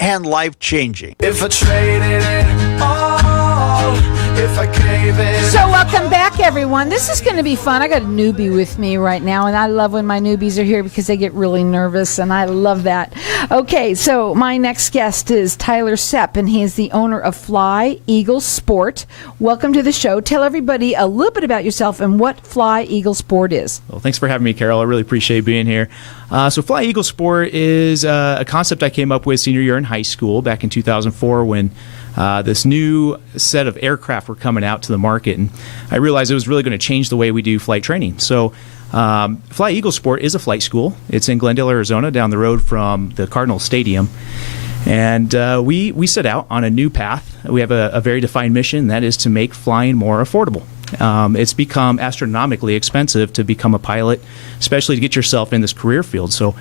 and life-changing. If I traded it all, if I gave it. So welcome back, everyone. This is going to be fun. I got a newbie with me right now, and I love when my newbies are here because they get really nervous, and I love that. Okay, so my next guest is Tyler Sepp, and he is the owner of Fly Eagle Sport. Welcome to the show. Tell everybody a little bit about yourself and what Fly Eagle Sport is. Well, thanks for having me, Carol. I really appreciate being here. So Fly Eagle Sport is a concept I came up with senior year in high school back in 2004 when this new set of aircraft were coming out to the market, and I realized it was really going to change the way we do flight training. So Fly Eagle Sport is a flight school. It's in Glendale, Arizona, down the road from the Cardinal Stadium. And we set out on a new path. We have a very defined mission, that is to make flying more affordable. It's become astronomically expensive to become a pilot, especially to get yourself in this career field. So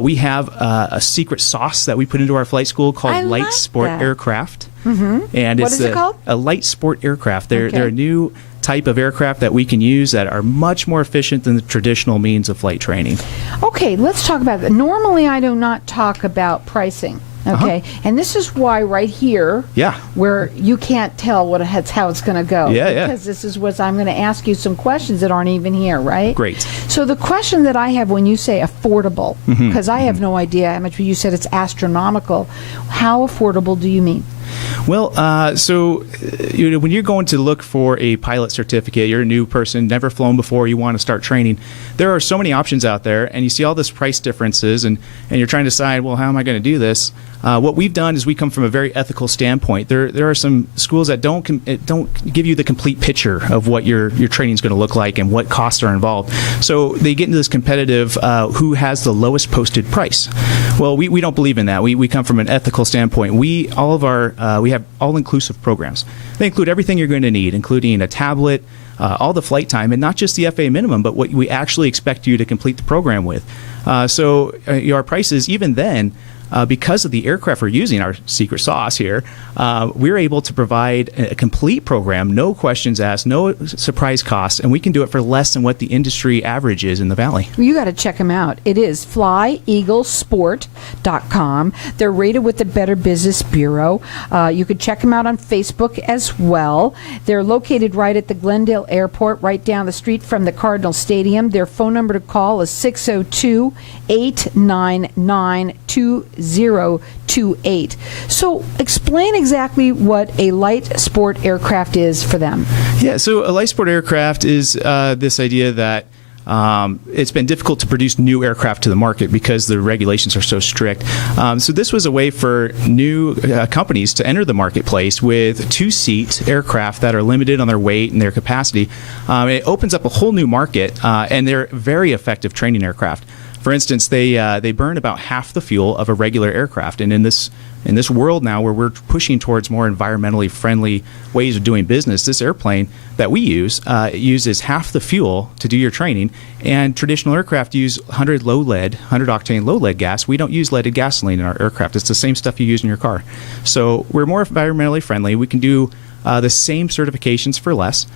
we have a secret sauce that we put into our flight school called Light Sport Aircraft. Mm-hmm. And what is it called? A Light Sport Aircraft. They're a new type of aircraft that we can use that are much more efficient than the traditional means of flight training. Okay, let's talk about that. Normally, I do not talk about pricing. Okay, and this is why right here, where you can't tell how it's going to go. Because this is what I'm going to ask you some questions that aren't even here, right? Great. So the question that I have when you say affordable, because I have no idea how much, you said it's astronomical. How affordable do you mean? Well, when you're going to look for a pilot certificate, you're a new person, never flown before, you want to start training, there are so many options out there, and you see all this price differences, and you're trying to decide, well, how am I going to do this? What we've done is we come from a very ethical standpoint. There are some schools that don't give you the complete picture of what your training is going to look like and what costs are involved. So they get into this competitive who has the lowest posted price. Well, we don't believe in that. We come from an ethical standpoint. We have all-inclusive programs. They include everything you're going to need, including a tablet, all the flight time, and not just the FAA minimum, but what we actually expect you to complete the program with. So our prices, even then, because of the aircraft we're using, our secret sauce here, we're able to provide a complete program, no questions asked, no surprise costs, and we can do it for less than what the industry average is in the Valley. You got to check them out. It is flyeaglesport.com. They're rated with the Better Business Bureau. You could check them out on Facebook as well. They're located right at the Glendale Airport, right down the street from the Cardinal Stadium. Their phone number to call is 602-899-2028. So explain exactly what a light sport aircraft is for them. Yeah, so a light sport aircraft is this idea that it's been difficult to produce new aircraft to the market because the regulations are so strict. So this was a way for new companies to enter the marketplace with two-seat aircraft that are limited on their weight and their capacity. It opens up a whole new market, and they're very effective training aircraft. For instance, they burn about half the fuel of a regular aircraft, and in this world now where we're pushing towards more environmentally friendly ways of doing business, this airplane that we use uses half the fuel to do your training, and traditional aircraft use 100 octane low lead gas. We don't use leaded gasoline in our aircraft. It's the same stuff you use in your car. So we're more environmentally friendly. We can do the same certifications for less.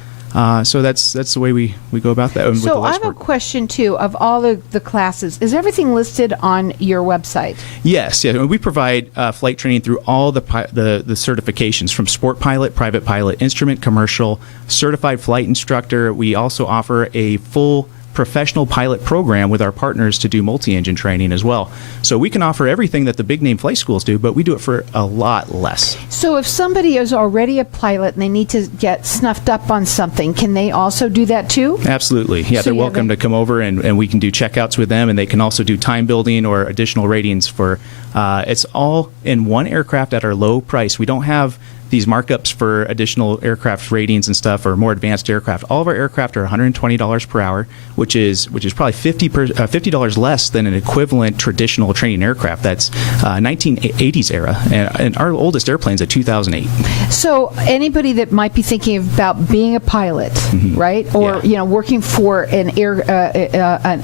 So that's the way we go about that. So I have a question, too, of all the classes. Is everything listed on your website? Yes. Yeah. We provide flight training through all the certifications, from sport pilot, private pilot, instrument, commercial, certified flight instructor. We also offer a full professional pilot program with our partners to do multi-engine training as well. So we can offer everything that the big name flight schools do, but we do it for a lot less. So if somebody is already a pilot and they need to get snuffed up on something, can they also do that too? Absolutely. Yeah, so they're welcome to come over and we can do checkouts with them, and they can also do time building or additional ratings for it's all in one aircraft at our low price. We don't have these markups for additional aircraft ratings and stuff, or more advanced aircraft. All of our aircraft are $120 per hour, which is probably $50 less than an equivalent traditional training aircraft. That's 1980s era, and our oldest airplane's a 2008. So anybody that might be thinking about being a pilot, right, or working for an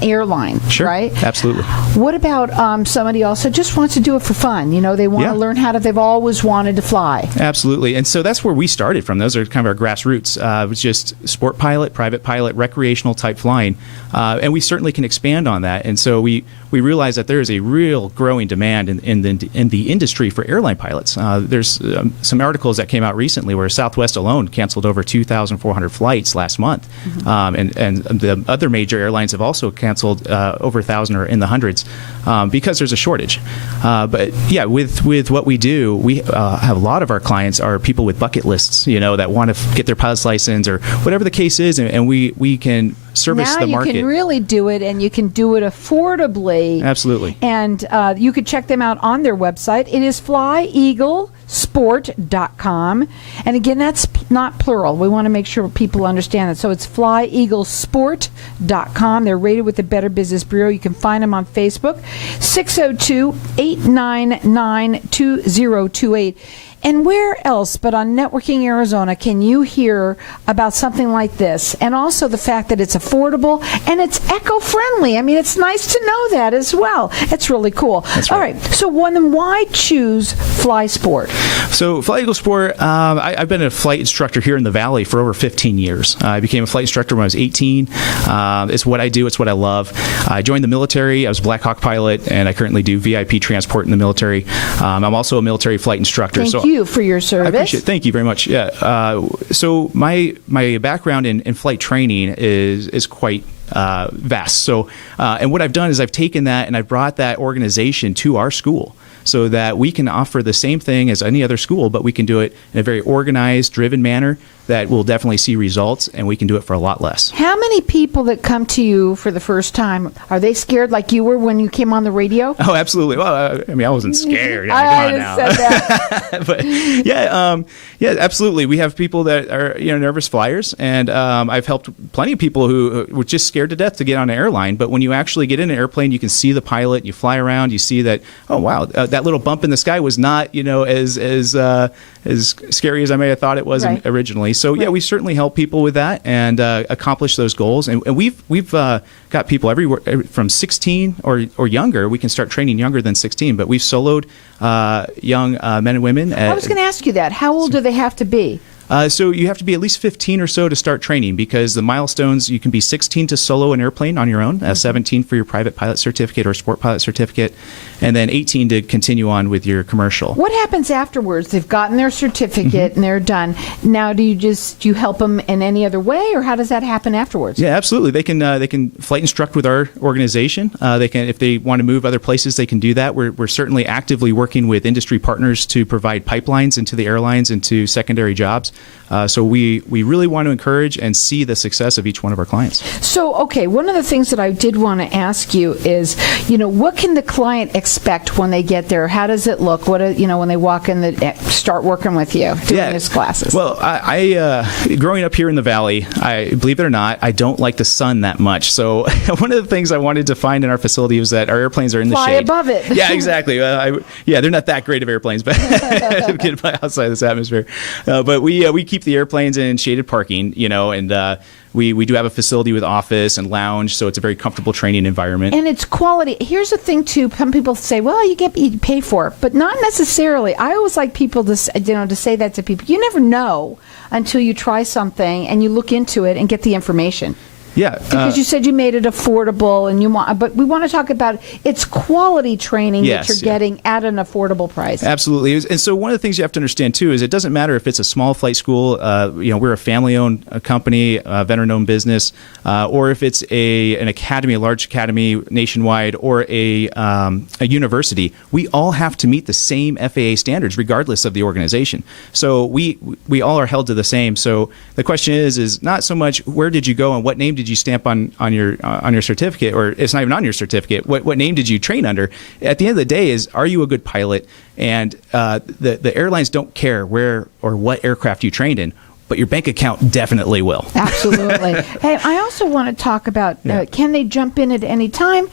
airline, sure, right? Absolutely. What about somebody also just wants to do it for fun? They want to learn how to. They've always wanted to fly. Absolutely. And so that's where we started from. Those are kind of our grassroots. It was just sport pilot, private pilot, recreational type flying. And we certainly can expand on that. And so we we realized that there is a real growing demand in the industry for airline pilots. There's some articles that came out recently where Southwest alone canceled over 2,400 flights last month, and the other major airlines have also canceled over 1,000 or in the hundreds because there's a shortage. But yeah, with what we do, we have a lot of our clients are people with bucket lists, that want to get their pilot's license or whatever the case is, and we can service the market. Now you can really do it, and you can do it affordably. Absolutely. And you could check them out on their website. It is flyeaglesport.com. And again, that's not plural. We want to make sure people understand that. So it's flyeaglesport.com. They're rated with the Better Business Bureau. You can find them on Facebook, 602-899-2028. And where else but on Networking Arizona can you hear about something like this? And also the fact that it's affordable and it's eco-friendly. I mean, it's nice to know that as well. It's really cool. That's right. All right. So then why choose Fly Sport? So Fly Eagle Sport, I've been a flight instructor here in the Valley for over 15 years. I became a flight instructor when I was 18. It's what I do. It's what I love. I joined the military. I was a Black Hawk pilot, and I currently do VIP transport in the military. I'm also a military flight instructor. Thank you for your service. I appreciate it. Thank you very much. Yeah. So my background in flight training is quite vast. So and what I've done is I've taken that and I've brought that organization to our school, so that we can offer the same thing as any other school, but we can do it in a very organized, driven manner that will definitely see results, and we can do it for a lot less. How many people that come to you for the first time, are they scared like you were when you came on the radio? Oh, absolutely. Well, I wasn't scared. I come on just now. said that. But yeah, absolutely. We have people that are nervous flyers, and I've helped plenty of people who were just scared to death to get on an airline. But when you actually get in an airplane, you can see the pilot, you fly around, you see that, oh wow, that little bump in the sky was not as scary as I may have thought it was originally. So yeah, we certainly help people with that and accomplish those goals. And we've got people everywhere from 16 or younger. We can start training younger than 16, but we've soloed young men and women. I was going to ask you that. How old do they have to be? So you have to be at least 15 or so to start training, because the milestones, you can be 16 to solo an airplane on your own, 17 for your private pilot certificate or sport pilot certificate, and then 18 to continue on with your commercial. What happens afterwards? They've gotten their certificate and they're done. Now, do you help them in any other way, or how does that happen afterwards? Yeah, absolutely. They can flight instruct with our organization. They can, if they want to move other places, they can do that. We're certainly actively working with industry partners to provide pipelines into the airlines and to secondary jobs. So we really want to encourage and see the success of each one of our clients. So, okay, one of the things that I did want to ask you is, what can the client expect when they get there? How does it look? What, when they walk in, start working with you, doing these classes? Well, I growing up here in the Valley, I believe it or not, I don't like the sun that much. So one of the things I wanted to find in our facility was that our airplanes are in the Fly shade. above it. Yeah, exactly. They're not that great of airplanes, but get outside this atmosphere. But we keep the airplanes in shaded parking, and we do have a facility with office and lounge, so it's a very comfortable training environment. And it's quality. Here's the thing, too. Some people say, well, you pay for it, but not necessarily. I always like people to say that to people. You never know until you try something and you look into it and get the information. Yeah, because you said you made it affordable, but we want to talk about it's quality training that you're getting at an affordable price. Absolutely, and so one of the things you have to understand too is it doesn't matter if it's a small flight school. We're a family-owned company, veteran-owned business, or if it's an academy, a large academy nationwide, or a university. We all have to meet the same FAA standards, regardless of the organization. So we all are held to the same. So the question is not so much where did you go and what name did you stamp on your certificate, or it's not even on your certificate. What name did you train under? At the end of the day, is are you a good pilot? And the airlines don't care where or what aircraft you trained in, but your bank account definitely will. Absolutely. Hey, I also want to talk about can they jump in at any time?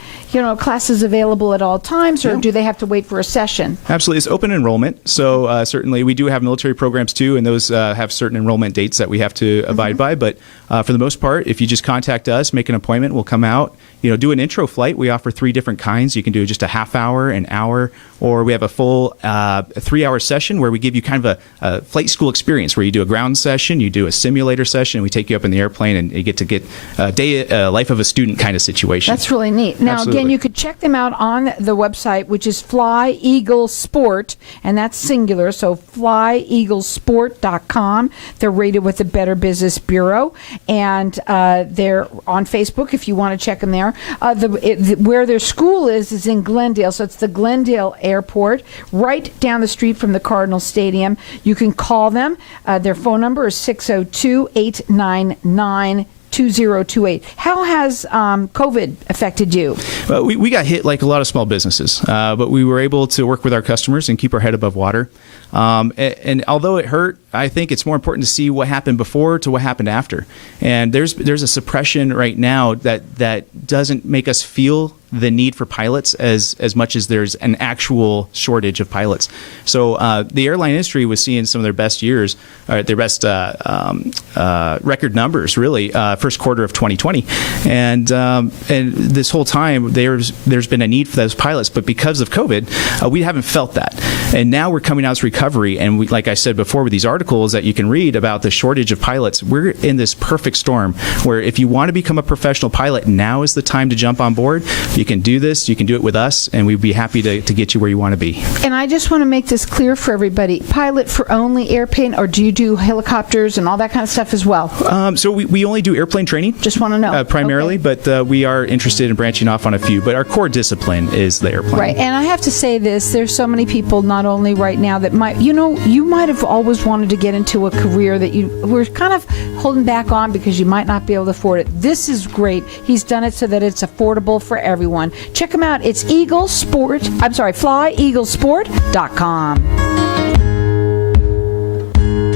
Classes available at all times, or do they have to wait for a session? Absolutely. It's open enrollment. So certainly we do have military programs too, and those have certain enrollment dates that we have to abide by. But for the most part, if you just contact us, make an appointment, we'll come out do an intro flight. We offer 3 different kinds. You can do just a half hour, an hour, or we have a full 3-hour session where we give you kind of a flight school experience where you do a ground session, you do a simulator session, and we take you up in the airplane, and you get to get a day life of a student kind of situation. That's really neat. Now, Absolutely. again, you could check them out on the website, which is Fly Eagle Sport, and that's singular, so flyeaglesport.com. They're rated with the Better Business Bureau, and they're on Facebook if you want to check them there. Where their school is in Glendale, so it's the Glendale Airport, right down the street from the Cardinal Stadium. You can call them. Their phone number is 602-899-2028. How has COVID affected you? We got hit like a lot of small businesses, but we were able to work with our customers and keep our head above water. And although it hurt, I think it's more important to see what happened before to what happened after. And there's a suppression right now that doesn't make us feel the need for pilots as much as there's an actual shortage of pilots. So the airline industry was seeing some of their best years, their best record numbers, really, first quarter of 2020. And this whole time, there's been a need for those pilots. But because of COVID, we haven't felt that. And now we're coming out of recovery. And we, like I said before, with these articles that you can read about the shortage of pilots, we're in this perfect storm where if you want to become a professional pilot, now is the time to jump on board. You can do this. You can do it with us, and we'd be happy to get you where you want to be. And I just want to make this clear for everybody. Pilot for only airplane, or do you do helicopters and all that kind of stuff as well? So we only do airplane training. Just want to know. Primarily, Okay. but we are interested in branching off on a few. But our core discipline is the airplane. Right, and I have to say this, there's so many people not only right now that you might have always wanted to get into a career that you were kind of holding back on because you might not be able to afford it. This is great. He's done it so that it's affordable for everyone. Check him out. It's flyeaglesport.com.